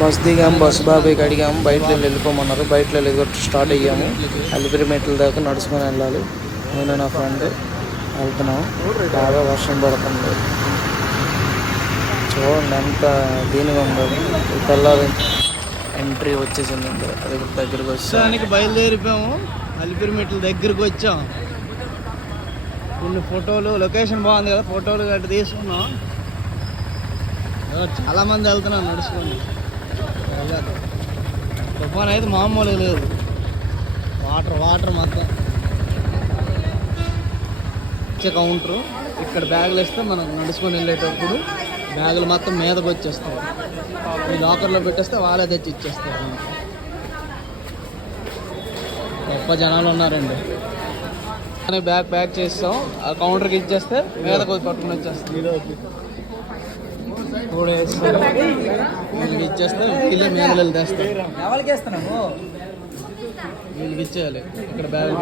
Bus దిగాము, bus బాబాయ్కి అడిగాము, బయటలో వెళ్ళిపోమన్నారు. బయటలో వెళ్ళి స్టార్ట్ అయ్యాము. అలిపిరి మెట్ల దాకా నడుచుకొని వెళ్ళాలి. నేను నా ఫ్రెండ్ వెళ్తున్నాము. బాగా వర్షం పడుతుంది. చూడండి ఎంత దీనిగా ఉందో. తెల్లారి ఎంట్రీ వచ్చేసింది. అది దగ్గరికి వచ్చానికి బయలుదేరిపోయాము. అలిపిరి మెట్ల దగ్గరికి వచ్చాం. కొన్ని ఫోటోలు, లొకేషన్ బాగుంది కదా, ఫోటోలు గట్టి తీసుకున్నాం. చాలా మంది వెళ్తున్నాం నడుచుకొని. తుఫాన్ అయితే మామూలుగా లేదు. వాటర్ మొత్తం. వచ్చే కౌంటరు ఇక్కడ బ్యాగులు ఇస్తే మనం నడుచుకొని వెళ్ళేటప్పుడు బ్యాగులు మొత్తం మీదకి వచ్చేస్తాయి. ఈ లాకర్లో పెట్టేస్తే వాళ్ళే తెచ్చి ఇచ్చేస్తారు. గొప్ప జనాలు ఉన్నారండి. బ్యాగ్ ప్యాక్ చేస్తాం, ఆ కౌంటర్కి ఇచ్చేస్తే మీదకి పట్టుకుని వచ్చేస్తాం. వీళ్ళకి ఇచ్చేస్తే వీళ్ళే మీద తెస్తాం. వీళ్ళకి ఇచ్చేయాలి ఇక్కడ బ్యాగ్.